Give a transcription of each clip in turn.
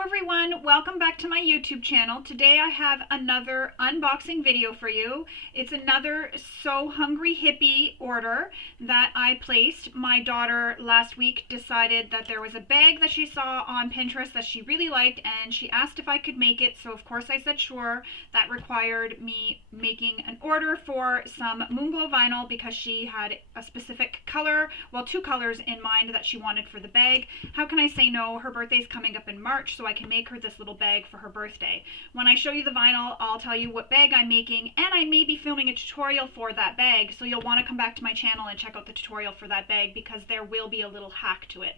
Hello everyone, welcome back to my YouTube channel. Today I have another unboxing video for you. It's another Sew HungryHippie order that I placed. My daughter last week decided that there was a bag that she saw on Pinterest that she really liked, and she asked if I could make it, so of course I said sure. That required me making an order for some Moonglow vinyl because she had a specific color, well, two colors in mind that she wanted for the bag. How can I say no? Her birthday's coming up in March, so I can make her this little bag for her birthday. When I show you the vinyl, I'll tell you what bag I'm making, and I may be filming a tutorial for that bag, so you'll want to come back to my channel and check out the tutorial for that bag because there will be a little hack to it.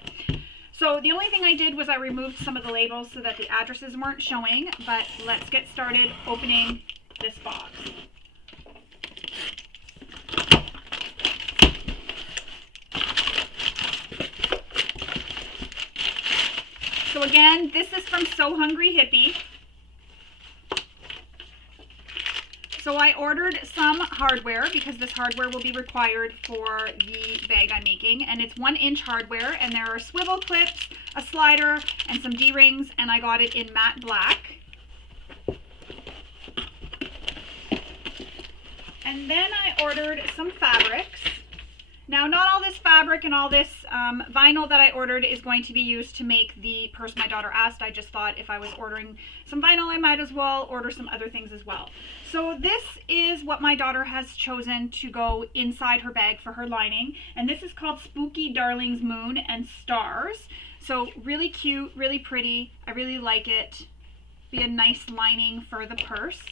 So the only thing I did was I removed some of the labels so that the addresses weren't showing, but let's get started opening this box. So again, this is from Sew HungryHippie. So I ordered some hardware because this hardware will be required for the bag I'm making. And it's 1-inch hardware, and there are swivel clips, a slider, and some D-rings, and I got it in matte black. And then I ordered some fabrics. Now, not all this fabric and all this vinyl that I ordered is going to be used to make the purse my daughter asked. I just thought if I was ordering some vinyl, I might as well order some other things as well. So this is what my daughter has chosen to go inside her bag for her lining. And this is called Spooky Darlings Moon and Stars. So really cute, really pretty. I really like it. Be a nice lining for the purse.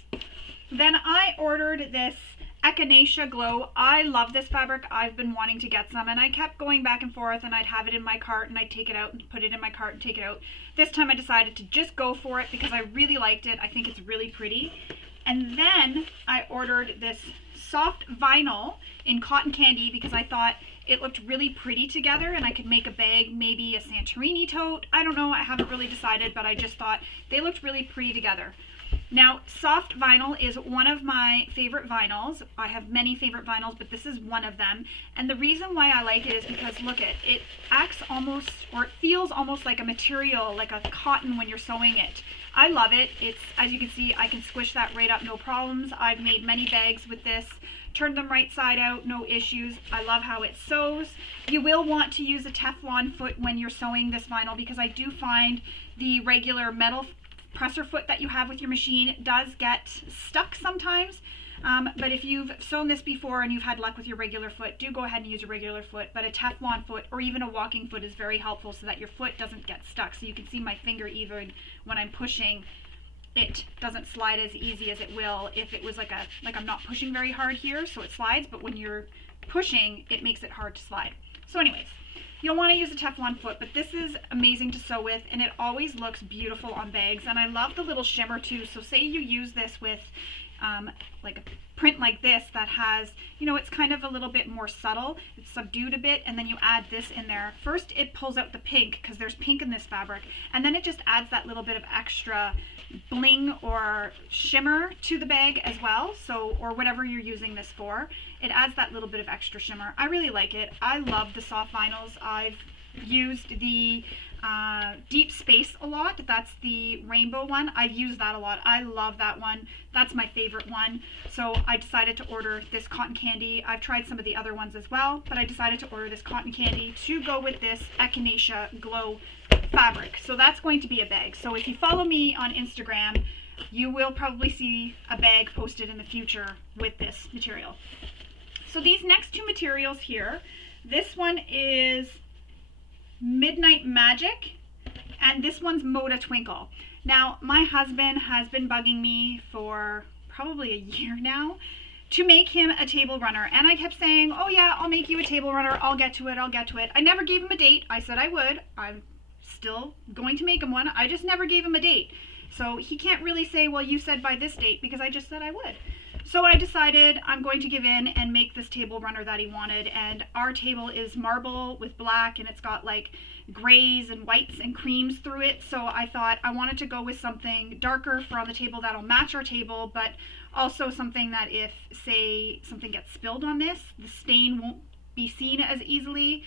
Then I ordered this Echinacea Glow. I love this fabric. I've been wanting to get some, and I kept going back and forth, and I'd have it in my cart and I'd take it out and put it in my cart and take it out. This time I decided to just go for it because I really liked it. I think it's really pretty. And then I ordered this soft vinyl in cotton candy because I thought it looked really pretty together and I could make a bag, maybe a Santorini tote. I don't know, I haven't really decided, but I just thought they looked really pretty together. Now, soft vinyl is one of my favorite vinyls. I have many favorite vinyls, but this is one of them. And the reason why I like it is because, look, it acts almost, or it feels almost like a material, like a cotton when you're sewing it. I love it. It's, as you can see, I can squish that right up, no problems. I've made many bags with this, turned them right side out, no issues. I love how it sews. You will want to use a Teflon foot when you're sewing this vinyl because I do find the regular metal presser foot that you have with your machine does get stuck sometimes, but if you've sewn this before and you've had luck with your regular foot, do go ahead and use a regular foot. But a Teflon foot or even a walking foot is very helpful so that your foot doesn't get stuck. So you can see my finger, even when I'm pushing, it doesn't slide as easy as it will if it was like I'm not pushing very hard here, so it slides, but when you're pushing, it makes it hard to slide. So anyways, you'll want to use a Teflon foot, but this is amazing to sew with, and it always looks beautiful on bags. And I love the little shimmer too. So say you use this with like a print like this that has, you know, it's kind of a little bit more subtle, it's subdued a bit, and then you add this in there. First it pulls out the pink because there's pink in this fabric, and then it just adds that little bit of extra bling or shimmer to the bag as well. So, or whatever you're using this for, it adds that little bit of extra shimmer. I really like it. I love the soft vinyls. I've used the Deep Space a lot. That's the rainbow one. I use that a lot. I love that one. That's my favorite one. So I decided to order this cotton candy. I've tried some of the other ones as well, but I decided to order this cotton candy to go with this Echinacea Glow fabric. So that's going to be a bag. So if you follow me on Instagram, you will probably see a bag posted in the future with this material. So these next two materials here, this one is Midnight Magic, and this one's Moda Twinkle. Now, my husband has been bugging me for probably a year now to make him a table runner, and I kept saying, oh yeah, I'll make you a table runner, I'll get to it, I'll get to it. I never gave him a date. I said I would. I'm still going to make him one. I just never gave him a date. So he can't really say, well, you said by this date, because I just said I would. So I decided I'm going to give in and make this table runner that he wanted. And our table is marble with black, and it's got like grays and whites and creams through it. So I thought I wanted to go with something darker for on the table that'll match our table, but also something that if, say, something gets spilled on this, the stain won't be seen as easily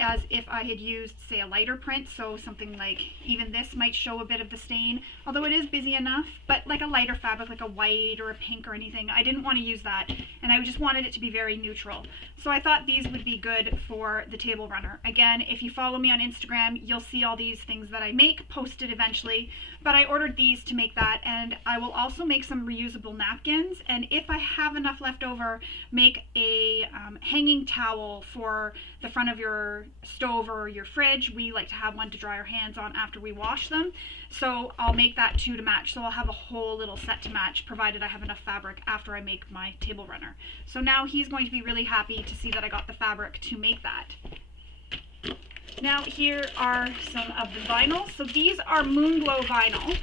as if I had used, say, a lighter print. So something like even this might show a bit of the stain, although it is busy enough, but like a lighter fabric, like a white or a pink or anything, I didn't want to use that, and I just wanted it to be very neutral. So I thought these would be good for the table runner. Again, if you follow me on Instagram, you'll see all these things that I make posted eventually, but I ordered these to make that, and I will also make some reusable napkins, and if I have enough left over, make a hanging towel for the front of your stove or your fridge. We like to have one to dry our hands on after we wash them, so I'll make that too to match. So I'll have a whole little set to match, provided I have enough fabric after I make my table runner. So now he's going to be really happy to see that I got the fabric to make that. Now here are some of the vinyl. So these are Moonglow vinyl,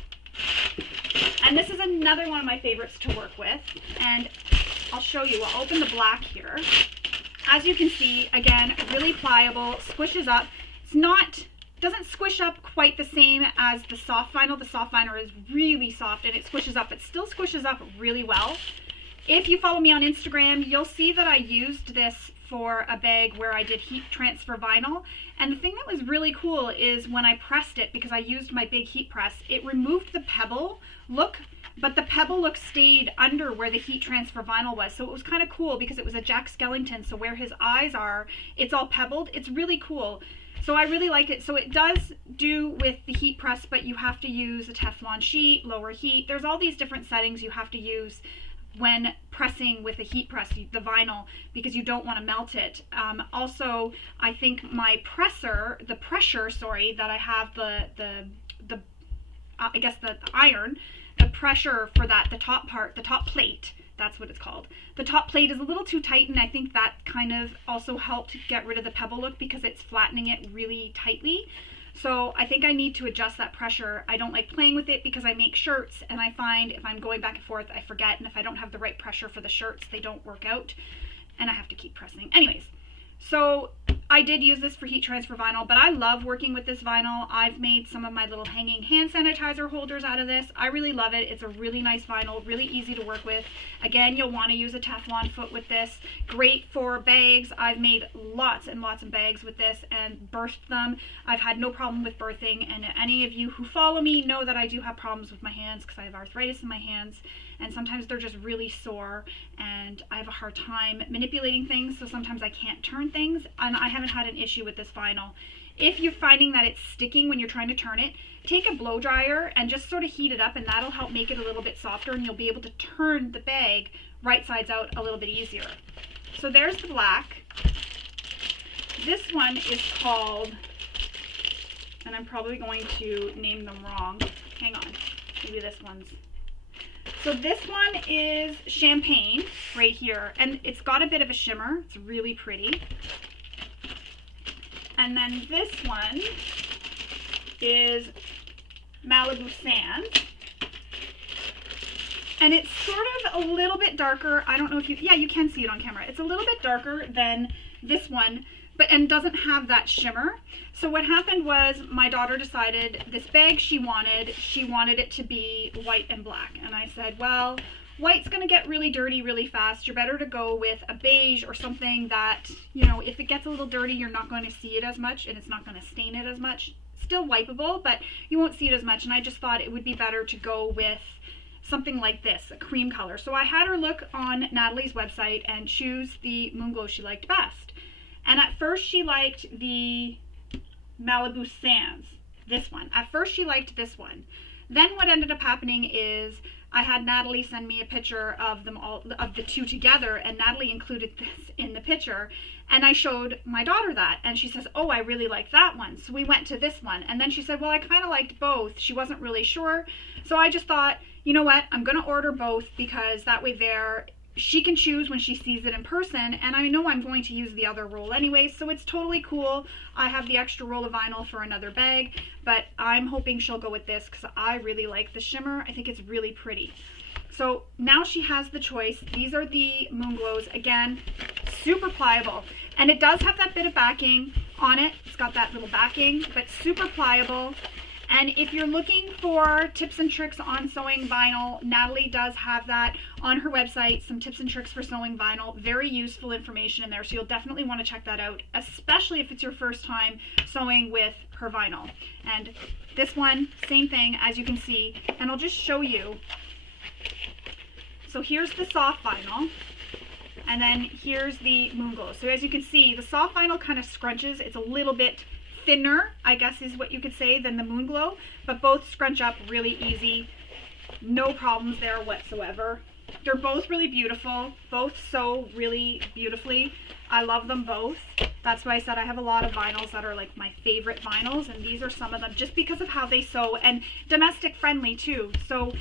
and this is another one of my favorites to work with, and I'll show you. I'll open the black here. As you can see, again, really pliable, squishes up. Doesn't squish up quite the same as the soft vinyl. The soft vinyl is really soft and it squishes up. It still squishes up really well. If you follow me on Instagram, you'll see that I used this for a bag where I did heat transfer vinyl. And the thing that was really cool is when I pressed it, because I used my big heat press, it removed the pebble look, but the pebble look stayed under where the heat transfer vinyl was. So it was kind of cool because it was a Jack Skellington, so where his eyes are, it's all pebbled. It's really cool. So I really like it. So it does do with the heat press, but you have to use a Teflon sheet, lower heat. There's all these different settings you have to use when pressing with a heat press, the vinyl, because you don't want to melt it. Also, I think my pressure, that I have I guess the iron, the pressure for that, the top part, the top plate, that's what it's called. The top plate is a little too tight, and I think that kind of also helped get rid of the pebble look because it's flattening it really tightly. So I think I need to adjust that pressure. I don't like playing with it because I make shirts, and I find if I'm going back and forth, I forget, and if I don't have the right pressure for the shirts, they don't work out, and I have to keep pressing. Anyways, so I did use this for heat transfer vinyl, but I love working with this vinyl. I've made some of my little hanging hand sanitizer holders out of this. I really love it. It's a really nice vinyl, really easy to work with. Again, you'll want to use a Teflon foot with this. Great for bags. I've made lots and lots of bags with this and birthed them. I've had no problem with birthing, and any of you who follow me know that I do have problems with my hands because I have arthritis in my hands, and sometimes they're just really sore, and I have a hard time manipulating things, so sometimes I can't turn things, and I haven't had an issue with this vinyl. If you're finding that it's sticking when you're trying to turn it, take a blow dryer and just sort of heat it up, and that'll help make it a little bit softer, and you'll be able to turn the bag right sides out a little bit easier. So there's the black. This one is called, and I'm probably going to name them wrong. Hang on, maybe this one's. So this one is Champagne right here, and it's got a bit of a shimmer. It's really pretty. And then this one is Malibu Sands, and it's sort of a little bit darker. I don't know if you can see it on camera. It's a little bit darker than this one, and doesn't have that shimmer. So what happened was my daughter decided this bag she wanted it to be white and black, and I said, well, white's gonna get really dirty really fast. You're better to go with a beige or something that, you know, if it gets a little dirty, you're not going to see it as much, and it's not going to stain it as much. Still wipeable, but you won't see it as much, and I just thought it would be better to go with something like this, a cream color. So I had her look on Natalie's website and choose the Moonglow she liked best. And at first she liked the Malibu Sands, this one. At first she liked this one. Then what ended up happening is I had Natalie send me a picture of them all, of the two together, and Natalie included this in the picture, and I showed my daughter that, and she says, oh, I really like that one. So we went to this one, and then she said, well, I kind of liked both. She wasn't really sure. So I just thought, you know what, I'm going to order both, because that way she can choose when she sees it in person, and I know I'm going to use the other roll anyway, so it's totally cool. I have the extra roll of vinyl for another bag, but I'm hoping she'll go with this because I really like the shimmer. I think it's really pretty. So now she has the choice. These are the Moonglows. Again, super pliable, and it does have that bit of backing on it. It's got that little backing, but super pliable. And if you're looking for tips and tricks on sewing vinyl, Natalie does have that on her website, some tips and tricks for sewing vinyl. Very useful information in there, so you'll definitely want to check that out, especially if it's your first time sewing with her vinyl. And this one, same thing, as you can see, and I'll just show you. So here's the soft vinyl, and then here's the Moonglow. So as you can see, the soft vinyl kind of scrunches. It's a little bit thinner, I guess is what you could say, than the Moonglow, but both scrunch up really easy. No problems there whatsoever. They're both really beautiful. Both sew really beautifully. I love them both. That's why I said I have a lot of vinyls that are like my favorite vinyls, and these are some of them just because of how they sew, and domestic friendly too. So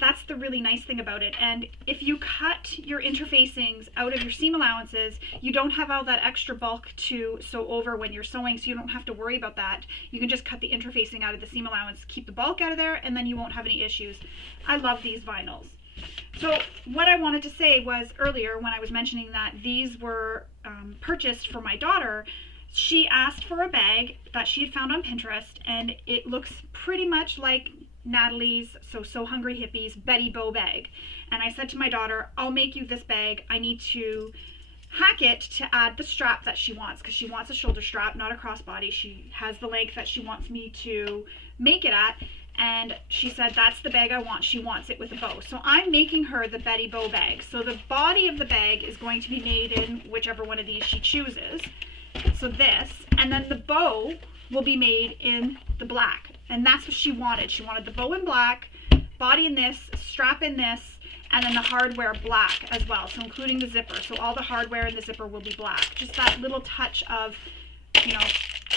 that's the really nice thing about it. And if you cut your interfacings out of your seam allowances, you don't have all that extra bulk to sew over when you're sewing, so you don't have to worry about that. You can just cut the interfacing out of the seam allowance, keep the bulk out of there, and then you won't have any issues. I love these vinyls. So what I wanted to say was, earlier when I was mentioning that these were purchased for my daughter, she asked for a bag that she had found on Pinterest, and it looks pretty much like Natalie's, so Sew HungryHippie's Betty Bow bag. And I said to my daughter, I'll make you this bag. I need to hack it to add the strap that she wants, because she wants a shoulder strap, not a crossbody. She has the length that she wants me to make it at, and she said that's the bag I want. She wants it with a bow. So I'm making her the Betty Bow bag. So the body of the bag is going to be made in whichever one of these she chooses. So this, and then the bow will be made in the black. And that's what she wanted. She wanted the bow in black, body in this, strap in this, and then the hardware black as well, so including the zipper. So all the hardware in the zipper will be black. Just that little touch of, you know,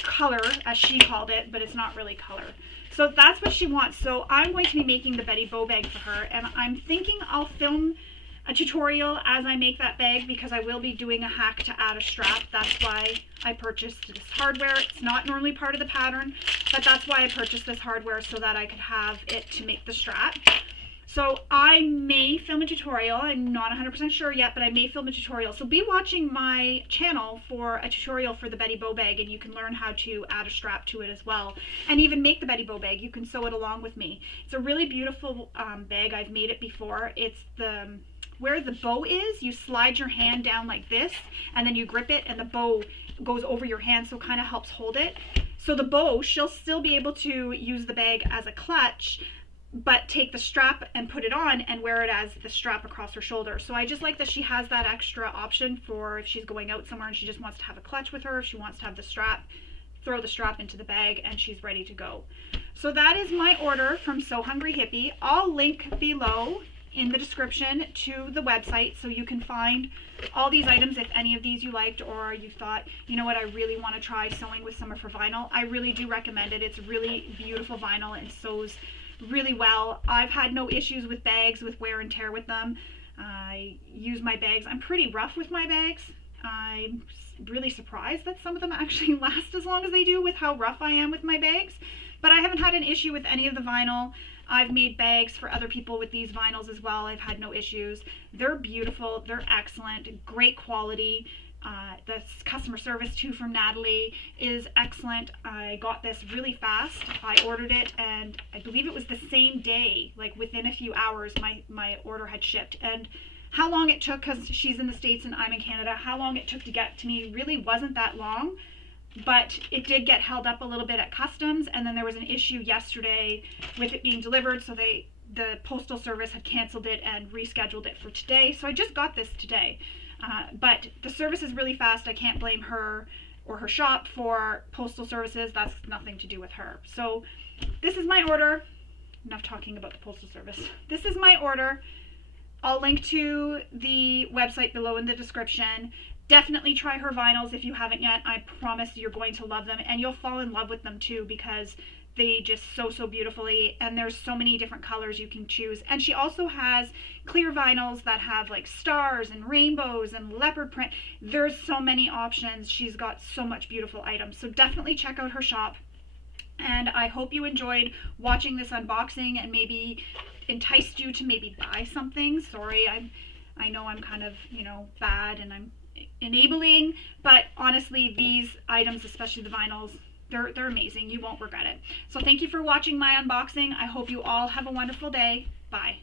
color, as she called it, but it's not really color. So that's what she wants. So I'm going to be making the Betty Bow bag for her, and I'm thinking I'll film a tutorial as I make that bag, because I will be doing a hack to add a strap. That's why I purchased this hardware. It's not normally part of the pattern, but that's why I purchased this hardware, so that I could have it to make the strap. So I may film a tutorial. I'm not 100% sure yet, but I may film a tutorial. So be watching my channel for a tutorial for the Betty Bow bag, and you can learn how to add a strap to it as well, and even make the Betty Bow bag. You can sew it along with me. It's a really beautiful bag. I've made it before. It's the where the bow is, you slide your hand down like this, and then you grip it, and the bow goes over your hand, so it kind of helps hold it. So the bow, she'll still be able to use the bag as a clutch, but take the strap and put it on and wear it as the strap across her shoulder. So I just like that she has that extra option for if she's going out somewhere and she just wants to have a clutch with her. If she wants to have the strap, throw the strap into the bag, and she's ready to go. So that is my order from Sew HungryHippie. I'll link below in the description to the website, so you can find all these items if any of these you liked, or you thought, you know what, I really want to try sewing with some of her vinyl. I really do recommend it. It's really beautiful vinyl and sews really well. I've had no issues with bags with wear and tear with them. I use my bags. I'm pretty rough with my bags. I'm really surprised that some of them actually last as long as they do with how rough I am with my bags, but I haven't had an issue with any of the vinyl. I've made bags for other people with these vinyls as well. I've had no issues. They're beautiful. They're excellent. Great quality. The customer service too from Natalie is excellent. I got this really fast. I ordered it, and I believe it was the same day, like within a few hours, my order had shipped. And how long it took, because she's in the States and I'm in Canada, how long it took to get to me really wasn't that long. But it did get held up a little bit at customs, and then there was an issue yesterday with it being delivered, so the postal service had canceled it and rescheduled it for today. So I just got this today. But the service is really fast. I can't blame her or her shop for postal services. That's nothing to do with her. So this is my order. Enough talking about the postal service. This is my order. I'll link to the website below in the description. Definitely try her vinyls if you haven't yet. I promise you're going to love them, and you'll fall in love with them too, because they just sew so beautifully, and there's so many different colors you can choose. And she also has clear vinyls that have like stars and rainbows and leopard print. There's so many options. She's got so much beautiful items. So definitely check out her shop. And I hope you enjoyed watching this unboxing and maybe enticed you to maybe buy something. Sorry, I know I'm kind of, you know, bad and I'm enabling, but honestly, these items, especially the vinyls, They're amazing. You won't regret it. So thank you for watching my unboxing. I hope you all have a wonderful day. Bye.